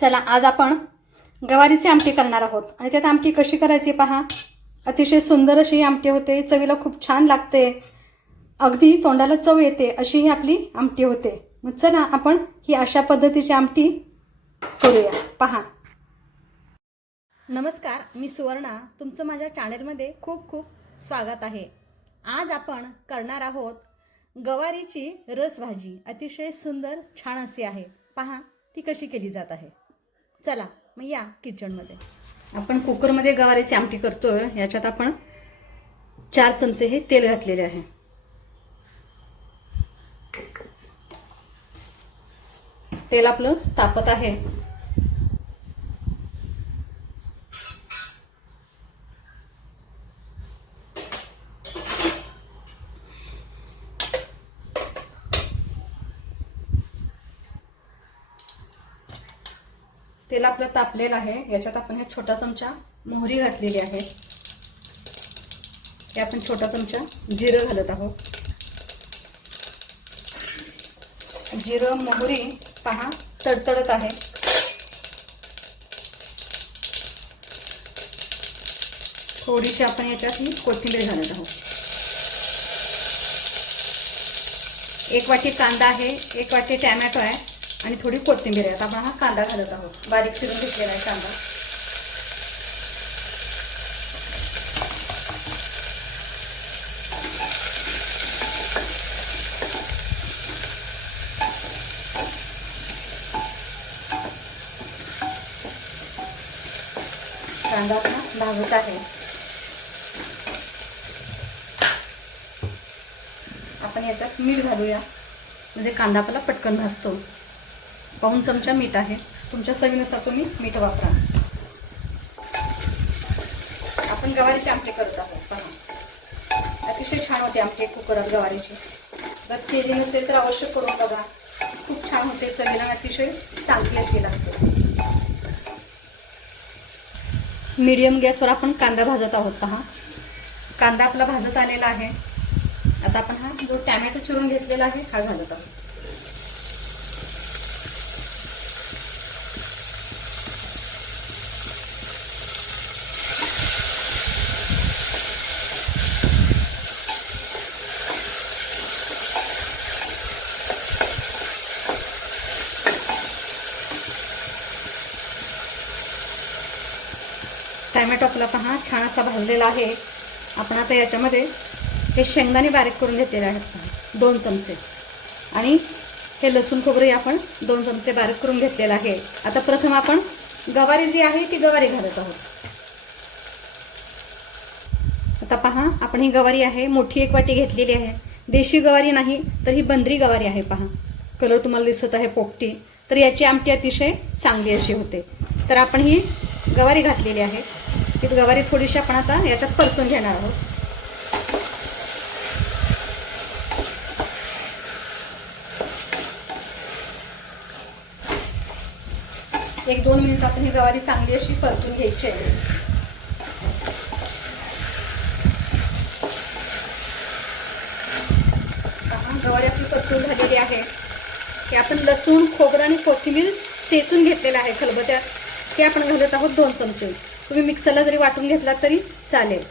चला आज आपण गवारीची आमटी करणार आहोत. आणि त्यात आमटी कशी करायची पहा? अतिशय सुंदर अशी ही आमटी होते. चवीला खूप छान लागते. अगदी तोंडाला चव येते अशी ही आपली आमटी होते. मग चला आपण ही अशा पद्धतीची आमटी करूया. पहा. नमस्कार मी सुवर्णा. तुमचं माझ्या चॅनेलमध्ये खूप खूप स्वागत आहे. आज आपण करणार आहोत गवारीची रसभाजी. अतिशय सुंदर छान अशी आहे. पहा ती कशी केली जात आहे? चला मग या किचनमध्ये आपण कुकरमध्ये गवारीची आमटी करतोय. याच्यात आपण चार चमचे हे तेल घातलेले आहे. तेल आपलं तापत आहे. तेल आपलं तापलेलं आहे. याच्यात आपण ह्या छोटा चमचा मोहरी घातलेली आहे. हे आपण छोटा चमचा जिरं घालत आहोत. जिरं मोहरी पहा तडतडत आहे. थोडीशी आपण याच्यात ही कोथिंबीर घालत आहोत. एक वाटी कांदा आहे एक वाटी टॅमॅटो आहे. आणि थोडी कोथिंबीर आहे. आता आपण हा कांदा घालत आहोत. बारीक चिरून घेतलेला आहे कांदा. कांदा आपला भाजत आहे. आपण याच्यात मीठ घालूया. म्हणजे कांदा आपला पटकन भाजतो. पाऊन चमचा मीठ आहे. तुमच्या चवीनुसार तुम्ही मीठ वापरा. आपण गवारीचे आमटे करत आहोत. पहा. अतिशय छान होते आमटे कुकरात गवारीची. जर केली नसेल तर अवश्य करून बघा. खूप छान होते. चवीला अतिशय चांगली अशी लागते. मीडियम गॅसवर आपण कांदा भाजत आहोत. पहा. कांदा आपला भाजत आलेला आहे. आता आपण हा जो टॅमॅटो चिरून घेतलेला आहे हा घालत आहोत. टॅमॅटो आपला पहा छान असा भाजलेला आहे. आपण आता याच्यामध्ये हे शेंगदाणे बारीक करून घेतलेले आहेत. दोन चमचे. आणि हे लसूण खोबरे आपण दोन चमचे बारीक करून घेतलेलं आहे. आता प्रथम आपण गवारी जी आहे ती गवारी घालत आहोत. आता पहा आपण ही गवारी आहे मोठी एक वाटी घेतलेली आहे. देशी गवारी नाही तर ही बंदरी गवारी आहे पहा. कलर तुम्हाला दिसत आहे पोपटी. तर याची आमटी अतिशय चांगली अशी होते. तर आपण ही गवारी घातलेली आहे. ही गवारी थोडीशी आपण आता याच्यात परतून घेणार आहोत. एक दोन मिनिट आपण ही गवारी चांगली अशी परतून घ्यायची आहे. गवारी आपली परतून झालेली आहे. की आपण लसूण खोबरं आणि कोथिंबीर चेचून घेतलेलं आहे खलबत्यात. ते आपण घालत आहोत दोन चमचे. तुम्ही मिक्सरला जरी वाटून घेतला तरी चालेल.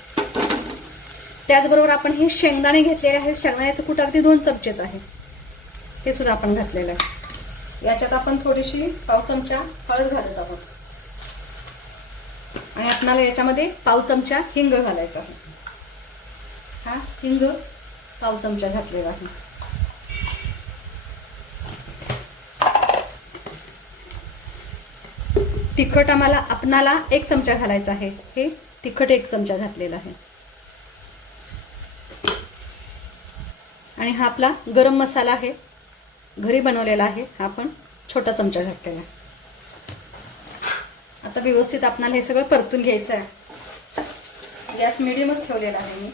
त्याचबरोबर आपण हे शेंगदाणे घेतलेले आहेत. शेंगदाण्याचं कूट अगदी दोन चमचेच आहे. हे सुद्धा आपण घातलेलं आहे. याच्यात आपण थोडीशी पाव चमचा हळद घालत आहोत. आणि आपणाला याच्यामध्ये पाव चमचा हिंग घालायचा आहे. हा हिंग पाव चमचा घातलेला आहे. तिखट आम्हाला आपणाला एक चमचा घालायचा आहे. हे तिखट एक चमचा घातलेला आहे. आणि हा आपला गरम मसाला आहे. घरी बनवलेला आहे. हा आपण छोटा चमचा घातलेला आहे. आता व्यवस्थित आपणाला हे सगळं परतून घ्यायचं आहे. गॅस मिडियमच ठेवलेला आहे मी.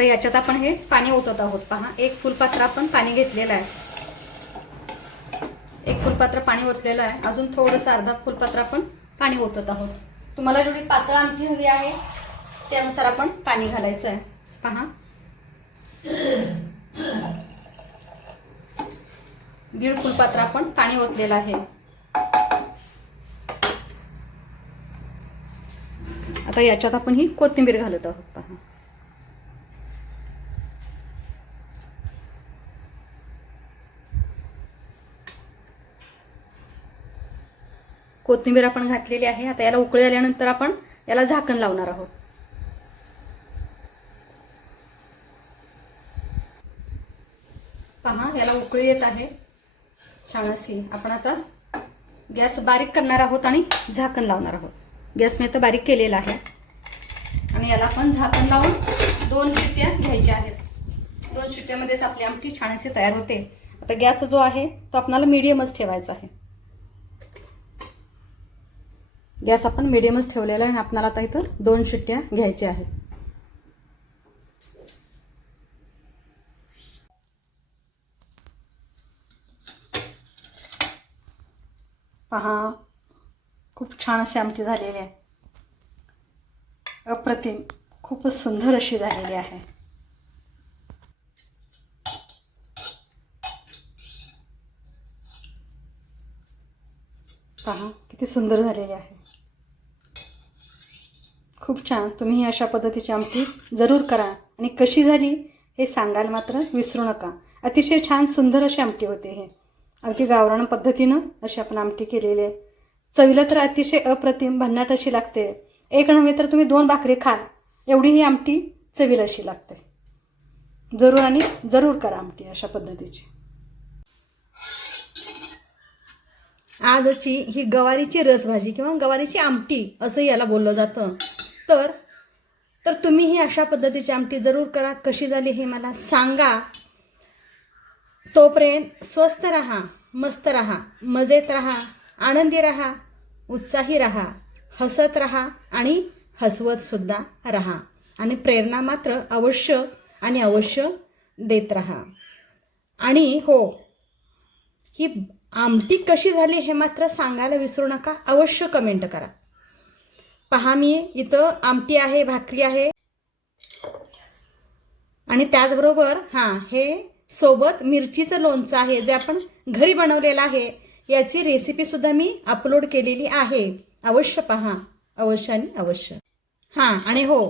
आता याच्यात आपण हे पाणी ओतत आहोत. पहा एक फुलपात्र आपण पाणी घेतलेलं आहे. एक फुलपात्र पाणी ओतलेलं आहे. अजून थोडंसं अर्धा फुलपात्र आपण पाणी ओतत आहोत. तुम्हाला जेवढी पातळ आमटी हवी आहे त्यानुसार आपण पाणी घालायचं आहे. पहा. दीड फुलपात्र आपण पाणी ओतलेलं आहे. आता याच्यात आपण ही कोथिंबीर घालत आहोत. पहा. कोथिंबीर आपण घातलेली आहे. आता याला उकळी आल्यानंतर आपण याला झाकण लावणार आहोत. पहा याला उकळी येत आहे. छान अशी आपण आता गॅस बारीक करणार आहोत आणि झाकण लावणार आहोत. गॅस मी आता बारीक केलेला आहे. आणि याला आपण झाकण लावून दोन शिट्ट्या घ्यायच्या आहेत. दोन शिट्ट्यामध्येच आपली आमटी छान अशी तयार होते. आता गॅस जो आहे तो आपल्याला मिडियमच ठेवायचा आहे. गॅस आपण मिडियमच ठेवलेला आहे आणि आपल्याला आता इथं दोन शिट्ट्या घ्यायच्या आहेत. पहा खूप छान असे आमटी झालेली आहे. अप्रतिम खूपच सुंदर अशी झालेली आहे. पहा किती सुंदर झालेली आहे. खूप छान. तुम्ही ही अशा पद्धतीची आमटी जरूर करा. आणि कशी झाली हे सांगाल मात्र विसरू नका. अतिशय छान सुंदर अशी आमटी होते हे. अगदी गावरण पद्धतीनं अशी आपण आमटी केलेली आहे. चवीला तर अतिशय अप्रतिम भन्नाट अशी लागते. एक नव्हे तर तुम्ही दोन भाकरी खाल. एवढी ही आमटी चवीला अशी लागते. जरूर आणि जरूर करा आमटी अशा पद्धतीची. आजची ही गवारीची रसभाजी किंवा गवारीची आमटी असं याला बोललं जातं. तर? तर तुम्ही ही अशा पद्धतीची आमटी जरूर करा. कशी झाली हे मला सांगा. तोपर्यंत स्वस्त राहा मस्त राहा मजेत राहा आनंदी राहा उत्साही राहा हसत राहा आणि हसवतसुद्धा रहा राहा. आणि प्रेरणा मात्र अवश्य आणि अवश्य देत राहा. आणि हो ही आमटी कशी झाली हे मात्र सांगायला विसरू नका. अवश्य कमेंट करा. पहा मी इथं आमटी आहे भाकरी आहे. आणि त्याचबरोबर हां हे सोबत मिरचीचं लोणचं आहे जे आपण घरी बनवलेलं आहे. याची रेसिपीसुद्धा मी अपलोड केलेली आहे. अवश्य पहा अवश्य आणि अवश्य. हां आणि हो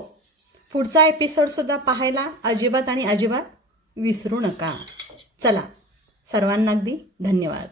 पुढचा एपिसोडसुद्धा पाहायला अजिबात आणि अजिबात विसरू नका. चला सर्वांना अगदी धन्यवाद.